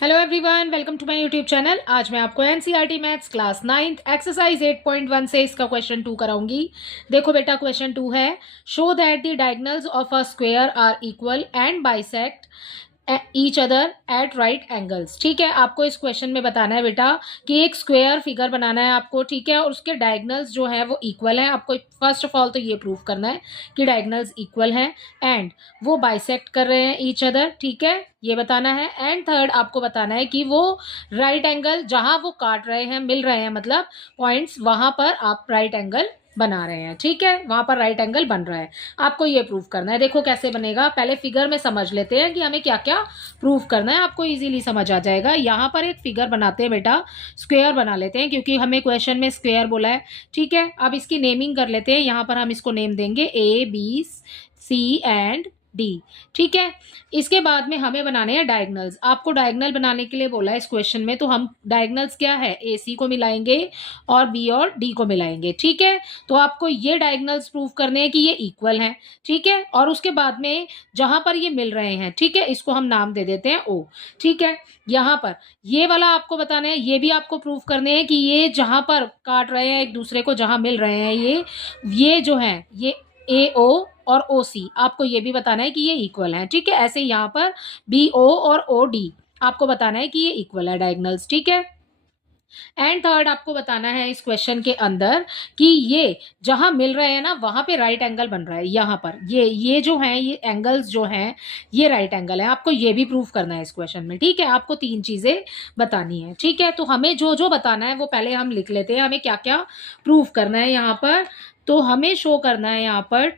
Hello everyone, welcome to my YouTube channel. आज मैं आपको NCERT maths class 9th exercise 8.1 से इसका क्वेश्चन 2 कराऊंगी। देखो बेटा, क्वेश्चन 2 है, show that the diagonals of a square are equal and bisect each other at right angles. ठीक है, आपको इस क्वेश्चन में बताना है बेटा कि एक स्क्वायर फिगर बनाना है आपको। ठीक है, और उसके डायगोनल्स जो है वो इक्वल है। आपको फर्स्ट ऑफ ऑल तो ये प्रूव करना है कि डायगोनल्स इक्वल हैं एंड वो बाइसेक्ट कर रहे हैं ईच अदर। ठीक है, ये बताना है। एंड थर्ड आपको बताना है कि वो राइट एंगल जहां वो काट रहे हैं, मिल रहे हैं, मतलब पॉइंट्स, वहां पर आप राइट एंगल बना रहे हैं। ठीक है, वहां पर राइट एंगल बन रहा है, आपको ये प्रूव करना है। देखो कैसे बनेगा, पहले फिगर में समझ लेते हैं कि हमें क्या क्या प्रूव करना है, आपको इजीली समझ आ जाएगा। यहाँ पर एक फिगर बनाते हैं बेटा, स्क्वायर बना लेते हैं क्योंकि हमें क्वेश्चन में स्क्वायर बोला है। ठीक है, अब इसकी नेमिंग कर लेते हैं। यहाँ पर हम इसको नेम देंगे A B C and D. ठीक है, इसके बाद में हमें बनाने हैं डायगोनल्स। आपको डायगोनल बनाने के लिए बोला है इस क्वेश्चन में, तो हम डायगोनल्स क्या है, ए सी को मिलाएंगे और बी और डी को मिलाएंगे। ठीक है, तो आपको ये डायगोनल्स प्रूव करने हैं कि ये इक्वल हैं। ठीक है, और उसके बाद में जहां पर ये मिल रहे हैं, ठीक है, इसको हम नाम दे देते हैं ओ। ठीक है, यहाँ पर ये वाला आपको बताना है, ये भी आपको प्रूव करने हैं कि ये जहां पर काट रहे हैं एक दूसरे को, जहां मिल रहे हैं ये जो है ये ए ओ और ओ सी, आपको ये भी बताना है कि ये इक्वल है। ठीक है, ऐसे यहाँ पर बी ओ और ओ डी आपको बताना है कि ये इक्वल है डायगोनल्स। ठीक है, एंड थर्ड आपको बताना है इस क्वेश्चन के अंदर कि ये जहां मिल रहे हैं ना, वहां पे राइट एंगल बन रहा है। यहाँ पर ये जो है, ये एंगल्स जो हैं ये राइट एंगल है। आपको ये भी प्रूव करना है इस क्वेश्चन में। ठीक है, आपको 3 चीजें बतानी है। ठीक है, तो हमें जो जो बताना है वो पहले हम लिख लेते हैं, हमें क्या क्या प्रूव करना है यहाँ पर। तो हमें शो करना है यहाँ पर,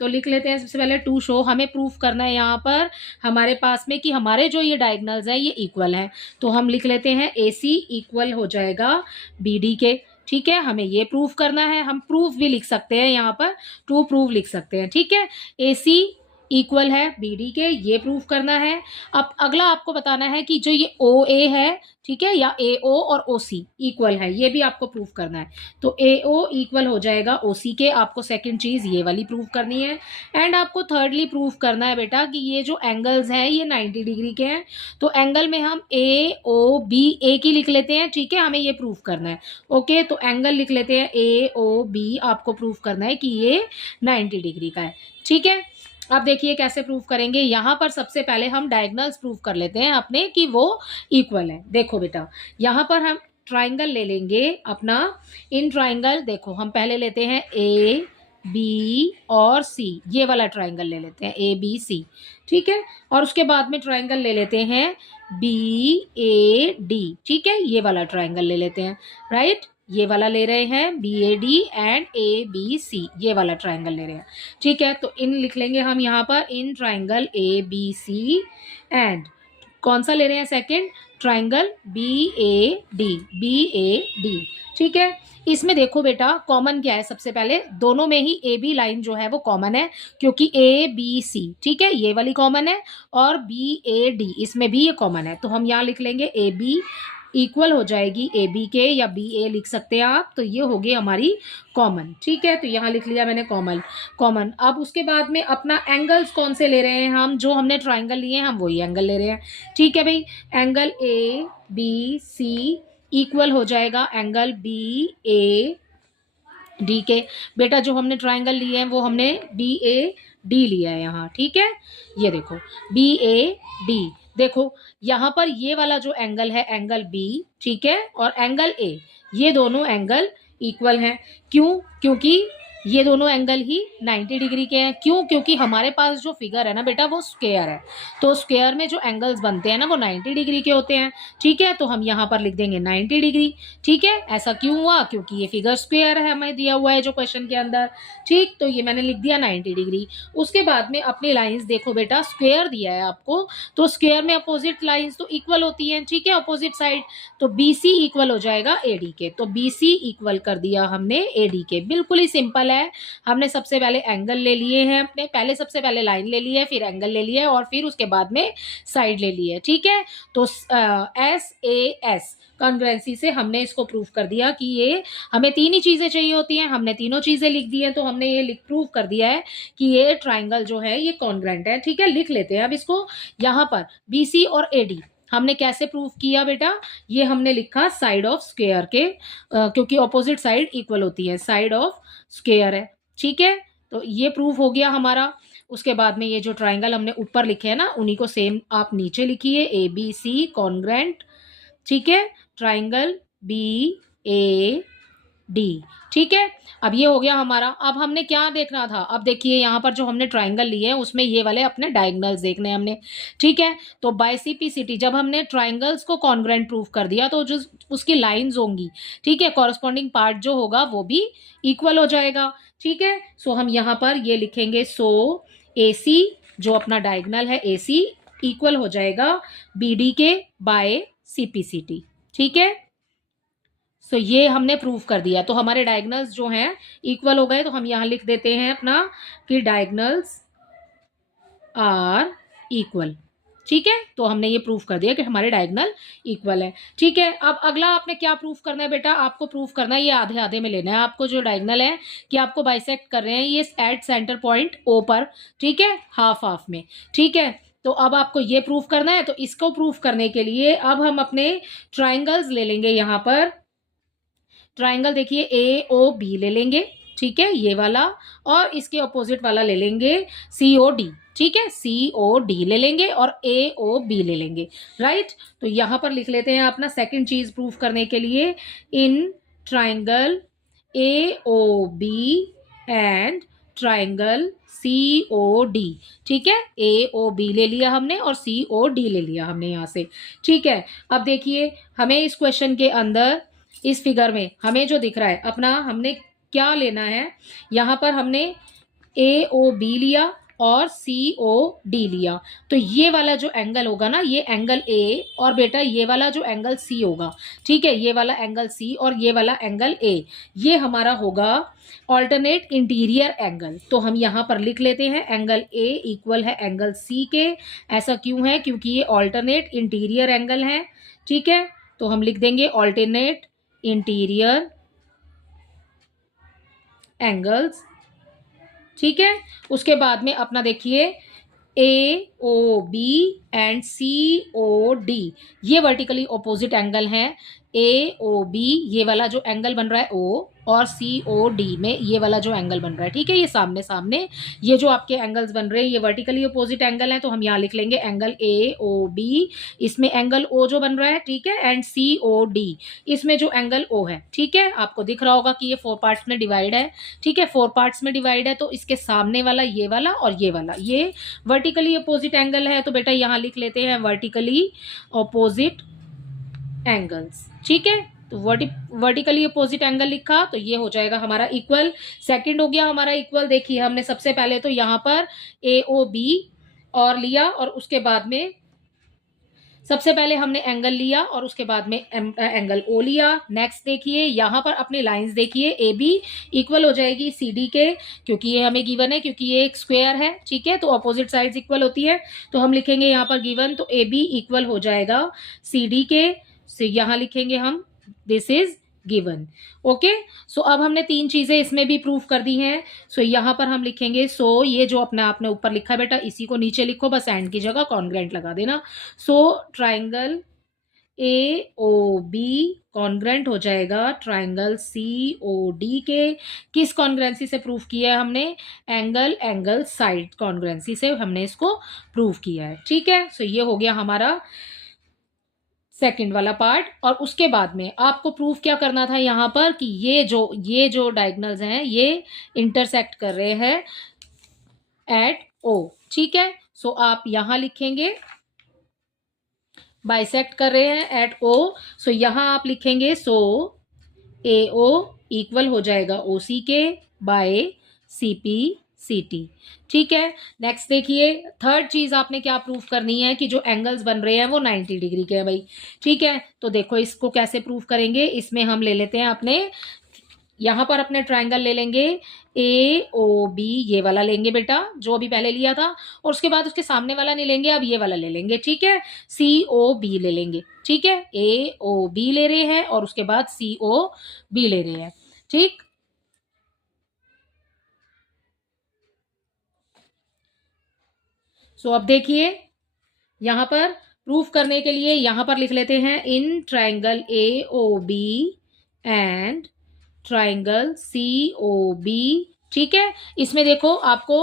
तो लिख लेते हैं सबसे पहले टू शो। हमें प्रूफ करना है यहाँ पर हमारे पास में कि हमारे जो ये डायगोनल्स हैं ये इक्वल हैं। तो हम लिख लेते हैं ए सी इक्वल हो जाएगा बी डी के। ठीक है, हमें ये प्रूफ करना है। हम प्रूफ भी लिख सकते हैं, यहाँ पर टू प्रूफ लिख सकते हैं। ठीक है, ए सी इक्वल है बी डी के, ये प्रूफ करना है। अब अगला आपको बताना है कि जो ये ओ ए है, ठीक है, या ए ओ और ओ सी इक्वल है, ये भी आपको प्रूफ करना है। तो ए ओ इक्वल हो जाएगा ओ सी के, आपको सेकंड चीज ये वाली प्रूफ करनी है। एंड आपको थर्डली प्रूफ करना है बेटा कि ये जो एंगल्स हैं ये 90 डिग्री के हैं। तो एंगल में हम ए ओ बी, ए की लिख लेते हैं। ठीक है, हमें ये प्रूफ करना है। ओके, तो एंगल लिख लेते हैं ए ओ बी, आपको प्रूफ करना है कि ये 90 डिग्री का है। ठीक है, अब देखिए कैसे प्रूफ करेंगे। यहाँ पर सबसे पहले हम डायगोनल्स प्रूफ कर लेते हैं अपने कि वो इक्वल है। देखो बेटा, यहाँ पर हम ट्राइंगल ले लेंगे अपना। इन ट्राइंगल देखो, हम पहले लेते हैं ए बी और सी, ये वाला ट्राइंगल ले लेते हैं ए बी सी। ठीक है, और उसके बाद में ट्राइंगल ले लेते हैं बी ए डी। ठीक है, ये वाला ट्राइंगल ले लेते हैं, राइट, ये वाला ले रहे हैं B A D and A B C, ये वाला ट्राइंगल ले रहे हैं। ठीक है, तो इन लिख लेंगे हम यहाँ पर, in triangle A B C and कौन सा ले रहे हैं, second triangle B A D, B A D. ठीक है, इसमें देखो बेटा कॉमन क्या है, सबसे पहले दोनों में ही ए बी लाइन जो है वो कॉमन है, क्योंकि ए बी सी, ठीक है, ये वाली कॉमन है, और बी ए डी इसमें भी ये कॉमन है। तो हम यहाँ लिख लेंगे ए बी इक्वल हो जाएगी ए बी के, या बी ए लिख सकते हैं आप, तो ये हो गई हमारी कॉमन। ठीक है, तो यहाँ लिख लिया मैंने कॉमन। अब उसके बाद में अपना एंगल्स कौन से ले रहे हैं हम, जो हमने ट्राइंगल लिए हैं हम वही एंगल ले रहे हैं। ठीक है भाई, angle A B C equal हो जाएगा एंगल बी ए डी के। बेटा जो हमने ट्राइंगल लिए हैं वो हमने बी ए डी लिया है यहाँ। ठीक है, ये देखो बी ए डी, देखो यहाँ पर ये वाला जो एंगल है एंगल बी, ठीक है, और एंगल ए, ये दोनों एंगल इक्वल हैं। क्यों? क्योंकि ये दोनों एंगल ही 90 डिग्री के हैं। क्यों? क्योंकि हमारे पास जो फिगर है ना बेटा वो स्क्वायर है, तो स्क्वायर में जो एंगल्स बनते हैं ना वो 90 डिग्री के होते हैं। ठीक है, तो हम यहाँ पर लिख देंगे 90 डिग्री। ठीक है, ऐसा क्यों हुआ? क्योंकि ये फिगर स्क्वायर है, हमें दिया हुआ है जो क्वेश्चन के अंदर। ठीक, तो ये मैंने लिख दिया 90 डिग्री। उसके बाद में अपनी लाइंस देखो बेटा, स्क्वायर दिया है आपको, तो स्क्वायर में अपोजिट लाइंस तो इक्वल होती हैं। ठीक है, अपोजिट साइड, तो बी सी इक्वल हो जाएगा ए डी के। तो बी सी इक्वल कर दिया हमने ए डी के, बिल्कुल ही सिंपल है। हमने सबसे पहले एंगल ले लिए हैं अपने, पहले सबसे पहले लाइन ले ली है, फिर एंगल ले लिया है, और फिर उसके बाद में साइड ले ली है। ठीक है, तो एस ए एस कॉन्ग्रुएंसी से हमने इसको प्रूफ कर दिया कि ये हमें 3 ही चीजें चाहिए होती हैं, हमने तीनों चीजें लिख दी हैं। तो हमने ये लिख प्रूफ कर दिया है कि ये ट्राइंगल जो है ये कॉन्ग्रुएंट है। ठीक है, लिख लेते हैं अब इसको। यहाँ पर बी सी और ए डी हमने कैसे प्रूफ किया बेटा, ये हमने लिखा साइड ऑफ स्क्वायर के, क्योंकि ऑपोजिट साइड इक्वल होती है, साइड ऑफ स्क्वायर है, ठीक है। तो ये प्रूफ हो गया हमारा। उसके बाद में ये जो ट्राइंगल हमने ऊपर लिखे हैं ना, उन्हीं को सेम आप नीचे लिखिए, ए बी सी कॉन्ग्रेंट, ठीक है, ट्राइंगल बी ए डी, ठीक है। अब ये हो गया हमारा। अब हमने क्या देखना था, अब देखिए यहाँ पर जो हमने ट्राइंगल लिए हैं उसमें ये वाले अपने डायगोनल्स देखने हैं हमने, ठीक है। तो बाय सीपीसीटी जब हमने ट्राइंगल्स को कॉन्ग्रेंट प्रूफ कर दिया तो जो उसकी लाइंस होंगी, ठीक है, कॉरस्पॉन्डिंग पार्ट जो होगा वो भी इक्वल हो जाएगा, ठीक है। सो हम यहाँ पर ये लिखेंगे, सो ए सी जो अपना डायगोनल है ए सी इक्वल हो जाएगा बी डी के बाय सीपीसीटी, ठीक है। सो ये हमने प्रूफ कर दिया। तो हमारे डायगोनल्स जो हैं इक्वल हो गए। तो हम यहाँ लिख देते हैं अपना कि डायगोनल्स आर इक्वल, ठीक है। तो हमने ये प्रूफ कर दिया कि हमारे डायगोनल इक्वल है, ठीक है। अब अगला आपने क्या प्रूफ करना है बेटा, आपको प्रूफ करना है, ये आधे आधे में लेना है आपको, जो डायगोनल है कि आपको बाइसेक्ट कर रहे हैं ये एट सेंटर पॉइंट ओ पर, ठीक है, हाफ हाफ में, ठीक है। तो अब आपको ये प्रूफ करना है। तो इसको प्रूफ करने के लिए अब हम अपने ट्राइंगल्स ले लेंगे, यहाँ पर ट्राइंगल देखिए ए ओ बी ले लेंगे, ठीक है, ये वाला, और इसके अपोजिट वाला ले लेंगे सी ओ डी, ठीक है, सी ओ डी ले लेंगे और ए ओ बी ले लेंगे, राइट। तो यहां पर लिख लेते हैं अपना सेकंड चीज प्रूफ करने के लिए, in triangle A O B and triangle C O D, ठीक है, ए ओ बी ले लिया हमने और सी ओ डी ले लिया हमने यहां से, ठीक है। अब देखिए हमें इस क्वेश्चन के अंदर, इस फिगर में हमें जो दिख रहा है अपना, हमने क्या लेना है, यहां पर हमने ए ओ बी लिया और सी ओ डी लिया। तो ये वाला जो एंगल होगा ना, ये एंगल ए, और बेटा ये वाला जो एंगल सी होगा, ठीक है, ये वाला एंगल सी और ये वाला एंगल ए, ये हमारा होगा ऑल्टरनेट इंटीरियर एंगल। तो हम यहाँ पर लिख लेते हैं एंगल ए इक्वल है एंगल सी के। ऐसा क्यों है, क्योंकि ये ऑल्टरनेट इंटीरियर एंगल है, ठीक है। तो हम लिख देंगे ऑल्टरनेट इंटीरियर एंगल्स, ठीक है। उसके बाद में अपना देखिए A O B and C O D, ये वर्टिकली ऑपोजिट एंगल है। ए ओ बी ये वाला जो एंगल बन रहा है ओ, और सी ओ डी में ये वाला जो एंगल बन रहा है, ठीक है, ये सामने सामने ये जो आपके एंगल्स बन रहे हैं ये वर्टिकली ऑपोजिट एंगल है। तो हम यहाँ लिख लेंगे एंगल ए ओ बी, इसमें एंगल ओ जो बन रहा है, ठीक है, एंड सी ओ डी इसमें जो एंगल ओ है, ठीक है। आपको दिख रहा होगा कि ये 4 पार्ट्स में डिवाइड है, ठीक है, 4 पार्ट्स में डिवाइड है। तो इसके सामने वाला ये वाला और ये वाला ये वर्टिकली अपोजिट एंगल है। तो बेटा यहाँ लिख लेते हैं वर्टिकली अपोजिट एंगल्स, ठीक है। तो वर्टिकली अपोजिट एंगल लिखा तो ये हो जाएगा हमारा इक्वल। सेकंड हो गया हमारा इक्वल। देखिए हमने सबसे पहले तो यहाँ पर ए ओ बी और लिया, और उसके बाद में सबसे पहले हमने एंगल लिया और उसके बाद में एंगल ओ लिया। नेक्स्ट देखिए यहाँ पर अपनी लाइंस देखिए, ए बी इक्वल हो जाएगी सी डी के, क्योंकि ये हमें गिवन है, क्योंकि ये एक स्क्वायर है, ठीक है, तो अपोजिट साइड्स इक्वल होती है। तो हम लिखेंगे यहाँ पर गिवन, तो ए बी इक्वल हो जाएगा सी डी के। सो यहाँ लिखेंगे हम दिस इज गिवन, ओके। सो अब हमने 3 चीजें इसमें भी प्रूफ कर दी हैं। सो यहाँ पर हम लिखेंगे, सो ये जो अपने आपने ऊपर लिखा है बेटा इसी को नीचे लिखो, बस एंड की जगह कॉन्ग्रेंट लगा देना। So triangle A O B congruent हो जाएगा ट्राइंगल सी ओ डी के। किस कॉन्ग्रेंसी से प्रूफ किया है हमने, एंगल एंगल साइड कॉन्ग्रेंसी से हमने इसको प्रूफ किया है, ठीक है। सो ये हो गया हमारा सेकंड वाला पार्ट। और उसके बाद में आपको प्रूफ क्या करना था यहाँ पर कि ये जो डायगोनल्स हैं ये इंटरसेक्ट कर रहे हैं एट ओ, ठीक है। सो आप यहां लिखेंगे बाइसेक्ट कर रहे हैं एट ओ। सो यहां आप लिखेंगे, सो ए ओ इक्वल हो जाएगा ओ सी के by C P C T, ठीक है। नेक्स्ट देखिए थर्ड चीज आपने क्या प्रूफ करनी है कि जो एंगल्स बन रहे हैं वो 90 डिग्री के हैं भाई, ठीक है। तो देखो इसको कैसे प्रूफ करेंगे, इसमें हम ले लेते हैं अपने, यहां पर अपने ट्राइंगल ले लेंगे ए ओ बी, ये वाला लेंगे बेटा जो अभी पहले लिया था, और उसके बाद उसके सामने वाला नहीं लेंगे, अब ये वाला ले लेंगे, ठीक है, सी ओ बी ले लेंगे, ठीक है, ए ओ बी ले रहे हैं और उसके बाद सी ओ बी ले रहे हैं, ठीक। सो अब देखिए यहां पर प्रूफ करने के लिए यहां पर लिख लेते हैं in triangle AOB and triangle COB। ठीक है, इसमें देखो आपको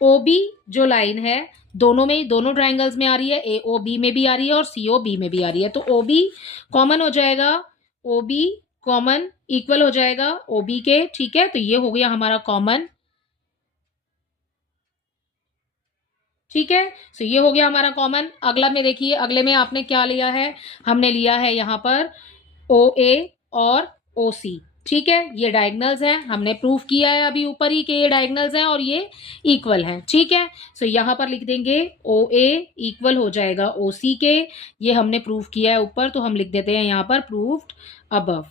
OB जो लाइन है दोनों में, दोनों ट्राइंगल्स में आ रही है, AOB में भी आ रही है और COB में भी आ रही है, तो OB कॉमन हो जाएगा, OB कॉमन इक्वल हो जाएगा OB के। ठीक है, तो ये हो गया हमारा कॉमन। ठीक है, सो ये हो गया हमारा कॉमन। अगला में देखिए, अगले में आपने क्या लिया है, हमने लिया है यहाँ पर OA और OC। ठीक है, ये डायगनल्स हैं, हमने प्रूफ किया है अभी ऊपर ही कि ये डायगनल्स हैं और ये इक्वल हैं। ठीक है, सो यहाँ पर लिख देंगे OA इक्वल हो जाएगा OC के, ये हमने प्रूफ किया है ऊपर, तो हम लिख देते हैं यहाँ पर प्रूफ्ड अबव।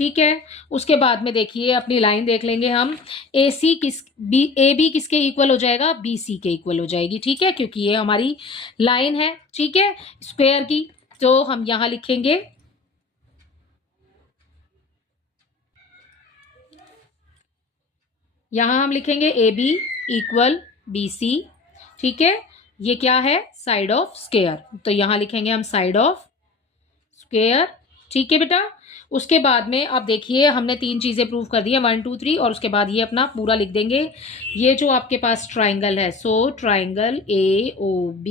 ठीक है, उसके बाद में देखिए अपनी लाइन देख लेंगे हम, AC किस AB किसके इक्वल हो जाएगा, BC के इक्वल हो जाएगी। ठीक है, क्योंकि ये हमारी लाइन है, ठीक है, स्क्वायर की, तो हम यहां लिखेंगे हम लिखेंगे AB इक्वल BC। ठीक है, ये क्या है, साइड ऑफ स्क्वायर, तो यहां लिखेंगे हम साइड ऑफ स्क्वायर। ठीक है बेटा, उसके बाद में आप देखिए हमने 3 चीजें प्रूव कर दी है, 1 2 3, और उसके बाद ये अपना पूरा लिख देंगे। ये जो आपके पास ट्राइंगल है, सो ट्राइंगल AOB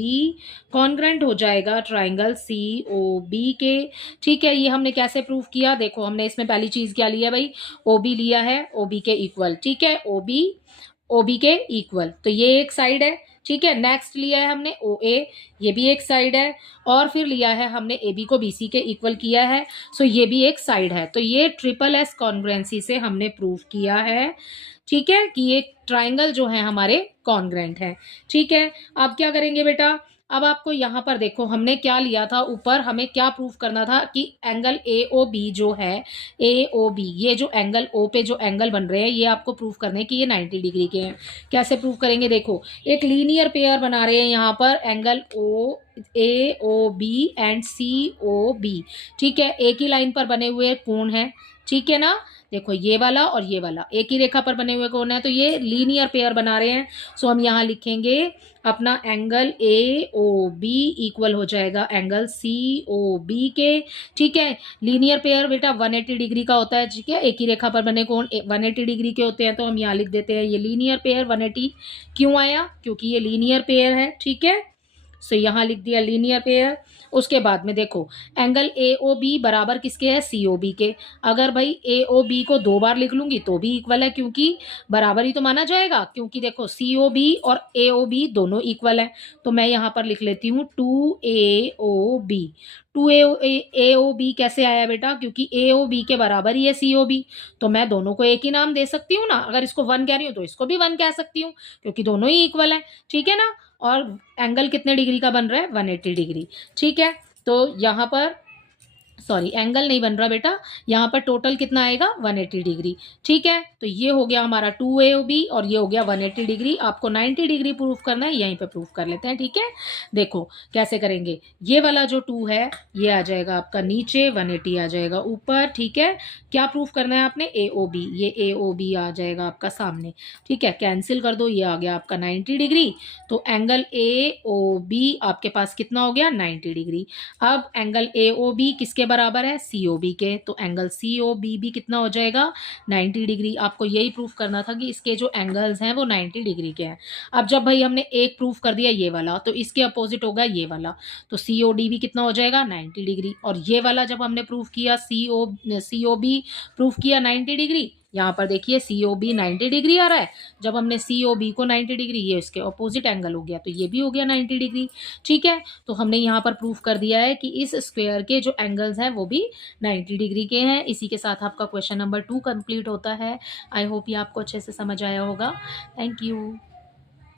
कॉन्ग्रेंट हो जाएगा ट्राइंगल COB के। ठीक है, ये हमने कैसे प्रूव किया, देखो हमने इसमें पहली चीज क्या लिया भाई, OB लिया है, OB के इक्वल। ठीक है, OB के इक्वल, तो ये एक साइड है। ठीक है, नेक्स्ट लिया है हमने OA, ये भी एक साइड है, और फिर लिया है हमने AB को BC के इक्वल किया है, सो ये भी एक साइड है। तो ये SSS कॉन्ग्रुएंसी से हमने प्रूव किया है। ठीक है, कि ये ट्राइंगल जो है हमारे कॉन्ग्रुएंट है। ठीक है, अब क्या करेंगे बेटा, अब आपको यहाँ पर देखो हमने क्या लिया था, ऊपर हमें क्या प्रूफ करना था कि एंगल AOB जो है, AOB ये जो एंगल O पे जो एंगल बन रहे हैं, ये आपको प्रूफ करने की ये 90 डिग्री के हैं। कैसे प्रूफ करेंगे, देखो एक लीनियर पेयर बना रहे हैं यहाँ पर, एंगल AOB एंड COB। ठीक है, एक ही लाइन पर बने हुए कोण है। ठीक है ना, देखो ये वाला और ये वाला एक ही रेखा पर बने हुए कोण है, तो ये लीनियर पेयर बना रहे हैं। सो हम यहाँ लिखेंगे अपना एंगल AOB इक्वल हो जाएगा एंगल COB के। ठीक है, लीनियर पेयर बेटा 180 डिग्री का होता है। ठीक है, एक ही रेखा पर बने कोण 180 डिग्री के होते हैं, तो हम यहाँ लिख देते हैं ये लीनियर पेयर 180। क्यों आया, क्योंकि ये लीनियर पेयर है। ठीक है, सो यहाँ लिख दिया लीनियर पेयर। उसके बाद में देखो एंगल AOB बराबर किसके है, COB के। अगर भाई AOB को 2 बार लिख लूंगी तो भी इक्वल है, क्योंकि बराबर ही तो माना जाएगा, क्योंकि देखो COB और AOB दोनों इक्वल है। तो मैं यहाँ पर लिख लेती हूँ 2AOB। 2AOB कैसे आया बेटा, क्योंकि AOB के बराबर ही है COB, तो मैं दोनों को एक ही नाम दे सकती हूँ ना। अगर इसको 1 कह रही हूँ तो इसको भी 1 कह सकती हूँ, क्योंकि दोनों ही इक्वल है। ठीक है ना, और एंगल कितने डिग्री का बन रहा है, 180 डिग्री। ठीक है, तो यहाँ पर सॉरी एंगल नहीं बन रहा बेटा, यहाँ पर टोटल कितना आएगा 180 डिग्री। ठीक है, तो ये हो गया हमारा 2AOB और ये हो गया 180 डिग्री। आपको 90 डिग्री प्रूफ करना है, यहीं पे प्रूफ कर लेते हैं। ठीक है, देखो कैसे करेंगे, ये वाला जो 2 है ये आ जाएगा आपका नीचे, 180 आ जाएगा ऊपर। ठीक है, क्या प्रूफ करना है आपने, AOB, ये AOB आ जाएगा आपका सामने। ठीक है, कैंसिल कर दो, ये आ गया आपका 90 डिग्री। तो एंगल AOB आपके पास कितना हो गया, 90 डिग्री। अब एंगल AOB किसके बराबर है, COB के, तो एंगल COB भी कितना हो जाएगा, 90 डिग्री। आपको यही प्रूफ करना था कि इसके जो एंगल्स हैं वो 90 डिग्री के हैं। अब जब भाई हमने एक प्रूफ कर दिया ये वाला, तो इसके अपोजिट होगा ये वाला, तो COD भी कितना हो जाएगा, 90 डिग्री। और ये वाला जब हमने प्रूफ किया COB प्रूफ किया 90 डिग्री, यहाँ पर देखिए COB 90 डिग्री आ रहा है। जब हमने COB को 90 डिग्री, ये इसके अपोजिट एंगल हो गया, तो ये भी हो गया 90 डिग्री। ठीक है, तो हमने यहाँ पर प्रूफ कर दिया है कि इस स्क्वायर के जो एंगल्स हैं वो भी 90 डिग्री के हैं। इसी के साथ आपका क्वेश्चन नंबर 2 कंप्लीट होता है। आई होप ये आपको अच्छे से समझ आया होगा। Thank you.